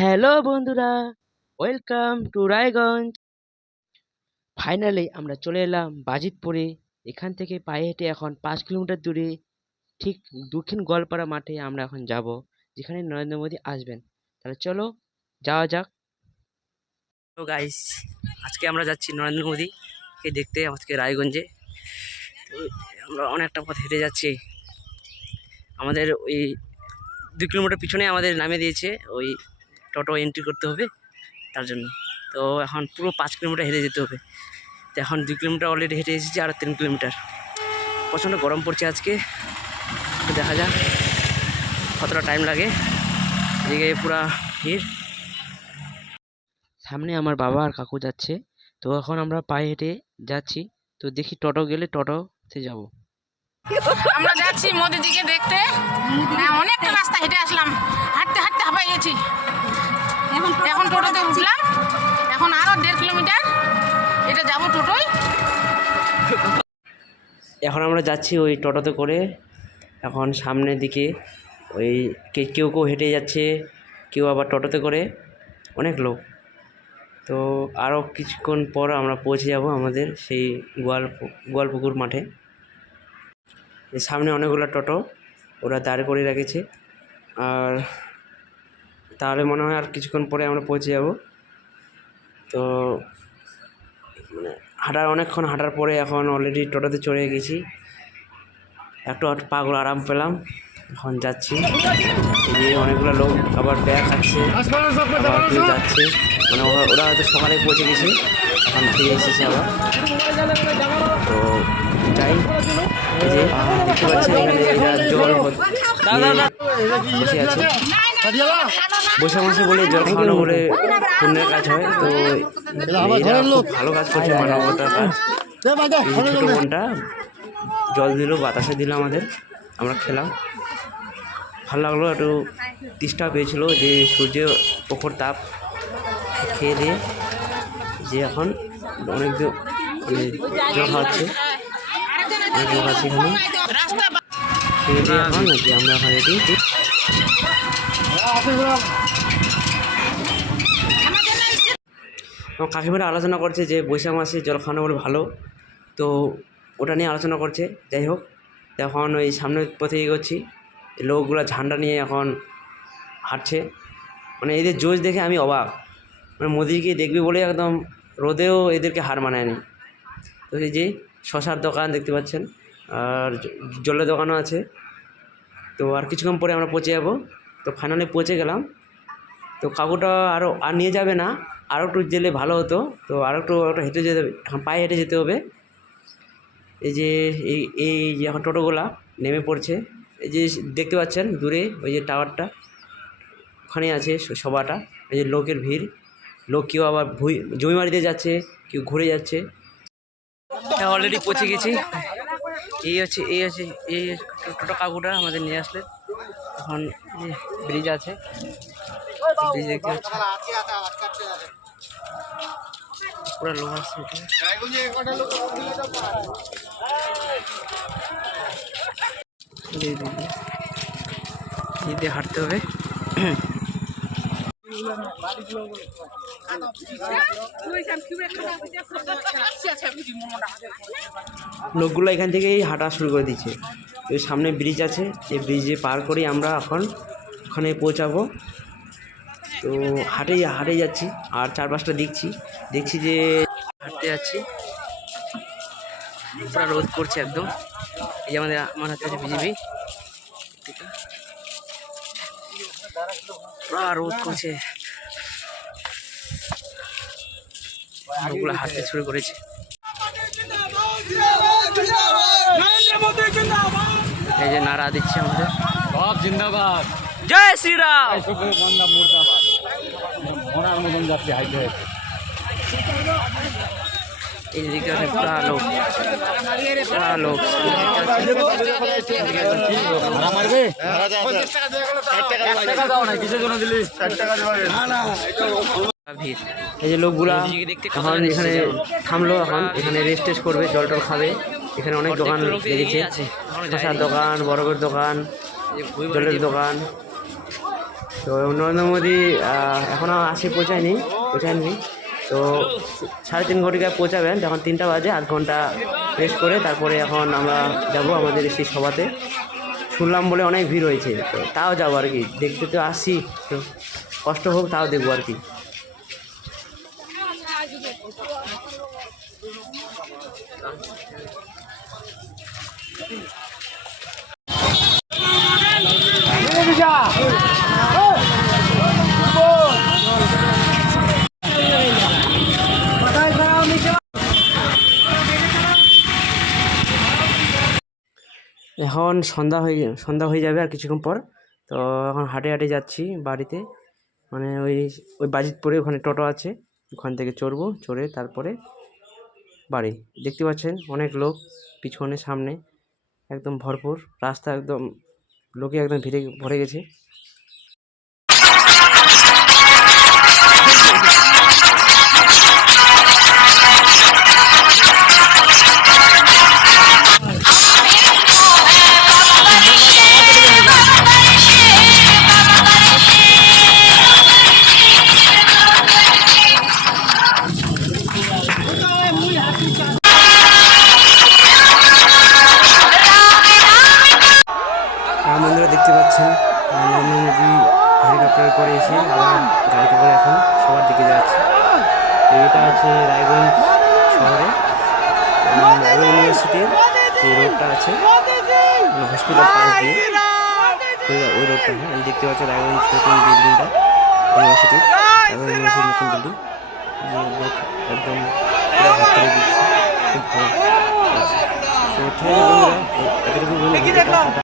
Hello বন্ধুরা, welcome to Raiganj. Finally আমরা চলে এলাম বাজিতপুরে। এখান থেকে পায়ে হেঁটে এখন 5 কিলোমিটার দূরে ঠিক দক্ষিণ গোয়ালপাড়া মাঠে আমরা এখন যাব, যেখানে নরেন্দ্র মোদী আসবেন। তাহলে চলো যাওয়া যাক। তো গাইস, আজকে আমরা যাচ্ছি নরেন্দ্র মোদীকে দেখতে আজকে রায়গঞ্জে। তো আমরা অনেকটা পথ হেঁটে যাচ্ছি। আমাদের ওই 2 কিলোমিটার পিছনে আমাদের নামিয়ে দিয়েছে, ওই টোটো এন্ট্রি করতে হবে তার জন্য। তো এখন পুরো 5 কিলোমিটার হেঁটে যেতে হবে। তো এখন 2 কিলোমিটার অলরেডি হেঁটে এসেছি, আর 3 কিলোমিটার। প্রচণ্ড গরম পড়ছে আজকে, তো দেখা যাক কতটা টাইম লাগে। এদিকে পুরা ভিড়। সামনে আমার বাবা আর কাকু যাচ্ছে। তো এখন আমরা পায়ে হেঁটে যাচ্ছি। তো দেখি টোটো গেলে টোটোতে যাব। আমরা যাচ্ছি মোদিজিকে দেখতে। অনেকটা রাস্তা হেঁটে আসলাম, হাঁটতে হাঁটতে হাঁপাই গেছি। এখন টোটোতে উঠলাম, এখন আরো 1.5 কিলোমিটার এটা যাবো টোটোয়। এখন আমরা যাচ্ছি ওই টোটোতে করে। এখন সামনের দিকে ওই কেউ কেউ হেঁটে যাচ্ছে, কেউ আবার টোটোতে করে, অনেক লোক। তো আরও কিছুক্ষণ পর আমরা পৌঁছে যাব আমাদের সেই গোয়ালপুকুর মাঠে। সামনে অনেকগুলো টোটো ওরা দাঁড় করে রেখেছে, আর তাহলে মনে হয় আর কিছুক্ষণ পরে আমরা পৌঁছে যাব। তো মানে অনেকক্ষণ হাঁটার পরে এখন অলরেডি টোটোতে চড়ে গেছি, একটু পাগল আরাম পেলাম। এখন যাচ্ছি, অনেকগুলো লোক আবার ব্যাগ আছে, আবার কেউ যাচ্ছে। মানে ওরা হয়তো সকালে পৌঁছে গেছে, এখন ফিরে এসেছে আবার। তো যাই, এই যে দেখতে পাচ্ছেন এখানে এরা জল বসে আছে। বৈশাখ মাসে বলে জল খাওয়ানো বলে পুণ্যের কাজ হয়। তো এরা খুব ভালো কাজ করছে, মানবতার কাজ। এই যে ছোটো বোনটা জল দিল, বাতাসে দিল আমাদের, আমরা খেলাম, ভালো লাগলো। একটু তেষ্টা পেয়েছিল যে সূর্যের ওপর তাপ খেয়ে দিয়ে, যে এখন অনেক মানে জল খাওয়াচ্ছে, অনেক লোক আছে এখানে খেয়ে দিয়ে। এখন যে আমরা এখন রেডি। আমার কাকিমারা আলোচনা করছে যে বৈশাখ মাসে জল খাওয়ানো বলে ভালো, তো ওটা নিয়ে আলোচনা করছে। যাই হোক, এখন ওই সামনের পথে এগোচ্ছি, লোকগুলো ঝান্ডা নিয়ে এখন হাঁটছে। মানে এদের জোশ দেখে আমি অবাক। মানে মোদিকে দেখবে বলে একদম রোদেও এদেরকে হার মানায়নি। তো এই যে শশার দোকান দেখতে পাচ্ছেন, আর জলের দোকানও আছে। তো আর কিছুক্ষণ পরে আমরা পৌঁছে যাব। তো ফাইনালি পৌঁছে গেলাম। তো কাকুটা আর নিয়ে যাবে না, আরও একটু গেলে ভালো হতো। তো আরও একটু হেঁটে যেতে হবে, এখন পায়ে হেঁটে যেতে হবে। এই যে এই যে এখন টোটোগুলা নেমে পড়ছে। এই যে দেখতে পাচ্ছেন দূরে ওই যে টাওয়ারটা, ওখানে আছে সভাটা। এই যে লোকের ভিড়, লোক কেউ আবার জমিমারিতে যাচ্ছে, কেউ ঘুরে যাচ্ছে। অলরেডি পৌঁছে গেছি। এই আছে এই টোটো কাকুটা আমাদের নিয়ে আসলে। এখন ব্রিজ আছে, ব্রিজ দেখতে পাচ্ছি, পুরো লোক আসছে। দিয়ে হাঁটতে হবে। লোকগুলো এখান থেকেই হাঁটা শুরু করে দিচ্ছে। তো সামনে ব্রিজ আছে, এই ব্রিজে পার করেই আমরা এখন ওখানে পৌঁছাবো। তো হাঁটে যাচ্ছি, আর চারপাশটা দেখছি যে হাঁটতে যাচ্ছি। পুরো রোদ করছে একদম। এই যে আমার হাতে আছে বিজেপি, পুরো রোদ করছে। লোকগুলো হাঁটতে শুরু করেছে। এই যে নারা দিচ্ছে আমাদের, সব জিন্দাবাদ, জয় শ্রীরাম, মুর্দাবাদ। ওনার মতন যাচ্ছে হাইটে হাইটে। এই দিকে পুরা লোক। ভিড়। এই যে লোকগুলা এখন এখানে থামলো, এখন এখানে রেস্ট টেস্ট করবে, জল টল খাবে। এখানে অনেক দোকান লেগেছে, শসার দোকান, বরফের দোকান, জলের দোকান। তো নরেন্দ্র মোদী এখনও পৌঁছায়নি। তো 3:30 ঘটিকায় পৌঁছাবেন, যখন 3টা বাজে 8 ঘন্টা রেস্ট করে তারপরে এখন আমরা যাব আমাদের সেই সভাতে। শুনলাম বলে অনেক ভিড় হয়েছে, তো তাও যাবো আর কি, দেখতে তো আসছি, তো কষ্ট হোক তাও দেখবো আর কি। এখন সন্ধ্যা হয়ে যাবে আর কিছুক্ষণ পর। তো এখন হাঁটে যাচ্ছি বাড়িতে, মানে ওই বাজিতপুরে ওখানে টোটো আছে, ওখান থেকে চড়ে তারপরে বাড়ি। দেখতে পাচ্ছেন অনেক লোক পিছনে সামনে একদম ভরপুর, রাস্তা একদম লোকে একদম ভরে গেছে। রাম মন্দিরে দেখতে পাচ্ছেন নরেন্দ্র মোদী হেলিকপ্টারে করে এসে আবার গাড়িতে করে এখন সবার দিকে যাচ্ছে। তো এটা আছে রায়গঞ্জ শহরে, রায়গঞ্জ ইউনিভার্সিটির যে রোডটা আছে হসপিটাল পাশ দিয়ে, ওই রোডটা। হ্যাঁ, এই দেখতে পাচ্ছেন রায়গঞ্জ নতুন বিল্ডিংটা, ইউনিভার্সিটির রায়গঞ্জ ইউনিভার্সিটির নতুন বিল্ডিং, একদম পুরো হাত করে দিচ্ছে, খুব ভালো আছে। তো ঠিক আছে বন্ধুরা, এতটুকু বলে